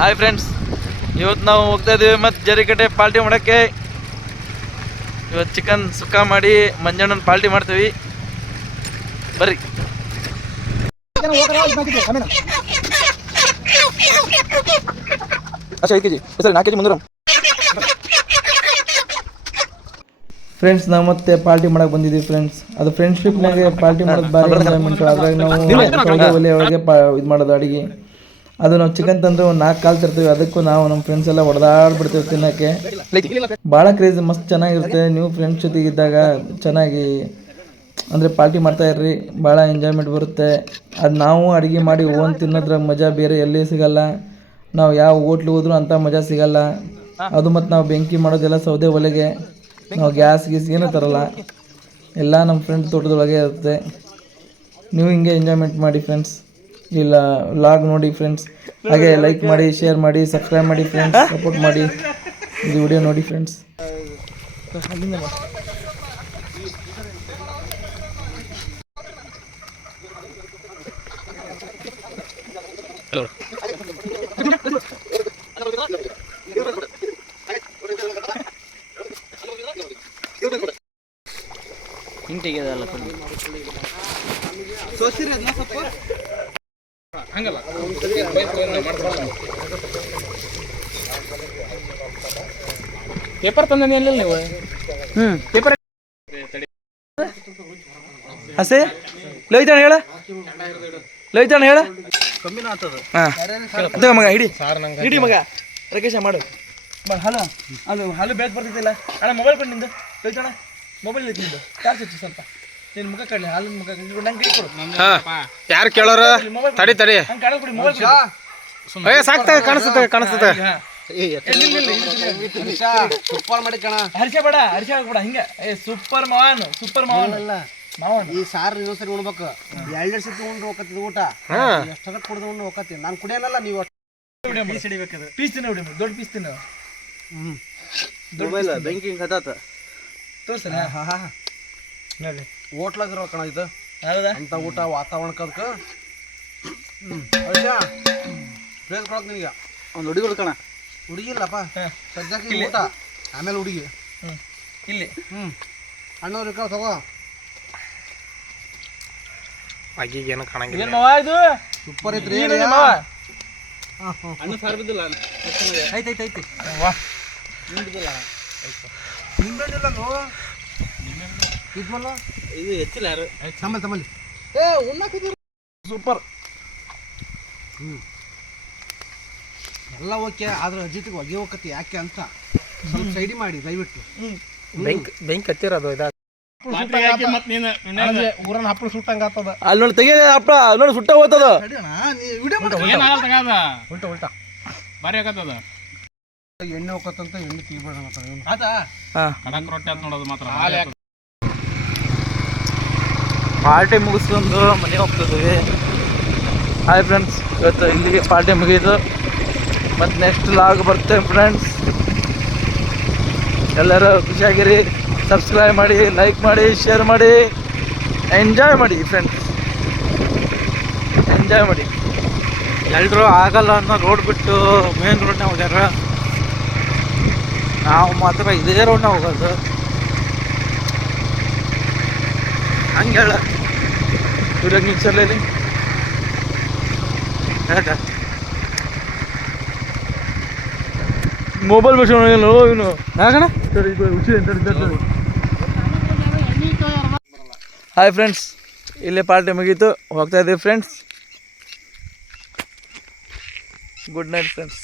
Hi friends, ಇವತ್ತು ನಾವು ಹೋಗ್ತಾ ಇದ್ದೀವಿ ಮತ್ತು ಜರಿಕಟ್ಟೆ ಪಾರ್ಟಿ ಮಾಡೋಕ್ಕೆ. ಇವತ್ತು ಚಿಕನ್ ಸುಕ್ಕ ಮಾಡಿ ಮಂಜಣ್ಣನ ಪಾರ್ಟಿ ಮಾಡ್ತೀವಿ, ಬರ್ರಿ. ಫ್ರೆಂಡ್ಸ್, ನಾವು ಮತ್ತೆ ಪಾರ್ಟಿ ಮಾಡಕ್ಕೆ ಬಂದಿದ್ದೀವಿ ಫ್ರೆಂಡ್ಸ್. ಅದು ಫ್ರೆಂಡ್ಶಿಪ್ನಾಗೆ ಪಾರ್ಟಿ ಮಾಡೋದು ಭಾರಿ ಎಂಜಾಯ್ಮೆಂಟ್. ಅದ್ರಾಗ ನಾವು ಒಲೆ ಒಳಗೆ ಇದು ಮಾಡೋದು ಅಡುಗೆ. ಅದು ನಾವು ಚಿಕನ್ ತಂದ್ರೆ ಒಂದು 4 ಕಾಲು ತರ್ತೀವಿ. ಅದಕ್ಕೂ ನಾವು ನಮ್ಮ ಫ್ರೆಂಡ್ಸ್ ಎಲ್ಲ ಹೊಡೆದಾಡ್ಬಿಡ್ತೀವಿ ತಿನ್ನೋಕ್ಕೆ. ಭಾಳ ಕ್ರೇಜ್, ಮಸ್ತ್ ಚೆನ್ನಾಗಿರುತ್ತೆ. ನೀವು ಫ್ರೆಂಡ್ಸ್ ಜೊತೆಗೆ ಇದ್ದಾಗ ಚೆನ್ನಾಗಿ ಅಂದರೆ ಪಾರ್ಟಿ ಮಾಡ್ತಾಯಿರ್ರಿ, ಭಾಳ ಎಂಜಾಯ್ಮೆಂಟ್ ಬರುತ್ತೆ. ಅದು ನಾವು ಅಡುಗೆ ಮಾಡಿ ಓನ್ ತಿನ್ನೋದ್ರಾಗ ಮಜಾ ಬೇರೆ ಎಲ್ಲಿ ಸಿಗೋಲ್ಲ. ನಾವು ಯಾವ ಹೋಟ್ಲಿಗೆ ಹೋದ್ರೂ ಅಂಥ ಮಜಾ ಸಿಗೋಲ್ಲ. ಅದು ಮತ್ತು ನಾವು ಬೆಂಕಿ ಮಾಡೋದೆಲ್ಲ ಸೌದೆ ಒಲೆಗೆ, ನಾವು ಗ್ಯಾಸ್ ಏನೂ ತರೋಲ್ಲ. ಎಲ್ಲ ನಮ್ಮ ಫ್ರೆಂಡ್ ತೋಟದೊಳಗೆ ಇರುತ್ತೆ. ನೀವು ಹಿಂಗೆ ಎಂಜಾಯ್ಮೆಂಟ್ ಮಾಡಿ ಫ್ರೆಂಡ್ಸ್. ಇಲ್ಲ ವ್ಲಾಗ್ ನೋಡಿ ಫ್ರೆಂಡ್ಸ್. ಹಾಗೆ ಲೈಕ್ ಮಾಡಿ, ಶೇರ್ ಮಾಡಿ, ಸಬ್ಸ್ಕ್ರೈಬ್ ಮಾಡಿ ಫ್ರೆಂಡ್ಸ್. ಸಪೋರ್ಟ್ ಮಾಡಿ, ಇದು ವಿಡಿಯೋ ನೋಡಿ ಫ್ರೆಂಡ್ಸ್. ಹಿಂಗೆಲ್ಲ ಸೋಸಿರಿ ಅದನ್ನ ಸ್ವಲ್ಪ ಹಂಗಲ್ಲ ಪೇಪರ್ ತಂದ ಎಲ್ಲ ನೀವು ಪೇಪರ್ ಹಸೆ ಲೋಯ್ತಾಣ ಹೇಳ ಲೋಯ್ತಾಣ ಹೇಳ ಕಮ್ಮಿನ ಆಗ್ತದ. ಹಾಂ ಮಗ ಹಿಡಿ ಹಿಡಿ ಮಗ ರಕೇಶ ಮಾಡು. ಹಲೋ, ಅದು ಹಾಲು ಬೆಳೆದು ಬರ್ತಿದ್ದಿಲ್ಲ ಅಣ್ಣ. ಮೊಬೈಲ್ ಕೊಡು ನಿಂದು ಲೋಯ್ತಾಣ, ಮೊಬೈಲ್ ಐತಿ ನಿಂದು. ಚಾರ್ಜ್ ಹಚ್ಚು ಸ್ವಲ್ಪ. ನಿನ್ನ ಮುಖ ಕಡ್ಲಿ, ಹಾಲಿನ ಮುಖ ನಂಗೆ ಕೈ ಕೊಡು. ಯಾರು ಕೇಳೋರ ತಡಿ ತಡಿ ಹಂಗೆ ಕಾಣಲ್ ಕೊಡಿ ಮೊಬೈಲ್. ಸಾಕ್ತಾಗ ಕಾಣಿಸ್ತದೆ ಕಾಣಿಸ್ತದೆ. ಸೂಪರ್ ಮಾಡಿ ಕಣ. ಹರ್ಷ ಬೇಡ, ಹರ್ಷ ಬೇಡ. ಹಿಂಗೆ ಸೂಪರ್ ಮಾವನ್, ಸೂಪರ್ ಮಾವನ್ ಅಲ್ಲ ಮಾವನ್. ಈ ಸಾರು ಇನ್ನೊಂದ್ಸರಿ ಉಣ್ಬೇಕು. 2 ಸತಿ ಉಂಡ್ರು ಹೋಗತ್ತಿ ಊಟ. ಎಷ್ಟು ಕುಡ್ದು ಉಂಡು ಹೋಗತ್ತಿ. ನಾನು ಕುಡಿಯಲ್ಲ, ನೀವು ಪೀಸ್ ಹಿಡಿಬೇಕದು. ಪೀಸ್ ತಿನ್ನ ಬಿಡಿ, ದೊಡ್ಡ ಪೀಸ್ ತಿನ್ನ. ಮೊಬೈಲ್ ಬೆಂಕಿ ಹತ್ತಾತ ತೋರ್ಸಣ. ನೋಡಿ ಹೋಟ್ಲಾಗ ಇರೋ ಕಣ ಇದು. ಹೌದಾ? ಅಂತ ಊಟ ವಾತಾವರಣಕ್ಕೆ ಅದಕ್ಕೆ ಹರ್ಷ ಪ್ಲೇಸ್ ಕೊಡಕ್ ನಿನಗೆ ಒಂದು ಹುಡುಗಿ ಹುಡ್ಕಣ. ಹುಡುಗಿ ಇಲ್ಲಪ್ಪ ಸದ್ಯಕ್ಕೆ ಊಟ, ಆಮೇಲೆ ಹುಡುಗಿ ಇಲ್ಲಿ. ಅಣ್ಣವ್ರ ತಗೋ. ಅಗಿಗೇನು ಕಾಣಂಗಿಲ್ಲ. ಇದು ಸೂಪರ್ ಐತ್ರಿ. ಅಣ್ಣ ಸಾರ್ ಬಿದ್ದಿಲ್ಲ. ಐತಿ ನಿಂಬಿಲ್ಲ ಇದು ಹೆಚ್ಚಿಲ್ಲ ಯಾರು ತಮ್ಮಲ್ಲಿ ಸೂಪರ್. ಎಲ್ಲ ಓಕೆ, ಆದ್ರೆ ಅಜಿತಿಗೆ ಹೊಗೆ ಹೋಗತ್ತೆ. ಯಾಕೆ ಅಂತ ಸ್ವಲ್ಪ ಸೈಡಿ ಮಾಡಿ ದಯವಿಟ್ಟು. ಬೆಂಕಿ ಹತ್ತಿರೋದು ಇದಾಗ ಊರನ್ನ ಹಪ್ಪಳ ಸುಟ್ಟಂಗ ಆಗ್ತದ. ಅಲ್ಲಿ ನೋಡಿ ತೆಗಿ ಹಪ್ಪಳ, ನೋಡಿ ಸುಟ್ಟ ಹೋಗ್ತದ. ಉಲ್ಟಾ ಬಾರಿ ಆಗತ್ತದ. ಎಣ್ಣೆ ಹೋಗತ್ತಂತ ಎಣ್ಣೆ ತೆಗಿಬೇಡ ರೊಟ್ಟಿ ಅಂತ ನೋಡೋದು ಮಾತ್ರ. ಪಾರ್ಟಿ ಮುಗಿಸ್ಕೊಂಡು ಮನೆಗೆ ಹೋಗ್ತಿದ್ವಿ. ಹಾಯ್ ಫ್ರೆಂಡ್ಸ್, ಇವತ್ತು ಇಲ್ಲಿಗೆ ಪಾರ್ಟಿ ಮುಗಿಯಿತು. ಮತ್ತು ನೆಕ್ಸ್ಟ್ ಲಾಗ್ ಬರ್ತೇವೆ ಫ್ರೆಂಡ್ಸ್. ಎಲ್ಲರೂ ಖುಷಿಯಾಗಿರಿ. ಸಬ್ಸ್ಕ್ರೈಬ್ ಮಾಡಿ, ಲೈಕ್ ಮಾಡಿ, ಶೇರ್ ಮಾಡಿ, ಎಂಜಾಯ್ ಮಾಡಿ ಫ್ರೆಂಡ್ಸ್. ಎಂಜಾಯ್ ಮಾಡಿ. ಎಲ್ಲರೂ ಆಗಲ್ಲ ಅನ್ನೋ ರೋಡ್ ಬಿಟ್ಟು ಮೇನ್ ರೋಡ್ನಾಗ ಹೋಗ್ಯಾರ. ನಾವು ಮಾತ್ರ ಇದೇ ರೋಡ್ನಾಗ ಹೋಗೋದು. ಹಂಗೆ ಹೇಳ ಇವ್ರಾಗ ಮಿಕ್ಸರ್ಲಿ ಯಾಕ ಮೊಬೈಲ್ ಬಸ್ಸೋ ಇವನು ಯಾಕಣ. ಹಾಯ್ ಫ್ರೆಂಡ್ಸ್, ಇಲ್ಲೇ ಪಾರ್ಟಿ ಮುಗೀತು, ಹೋಗ್ತಾ ಇದ್ದೀವಿ ಫ್ರೆಂಡ್ಸ್. Good night friends.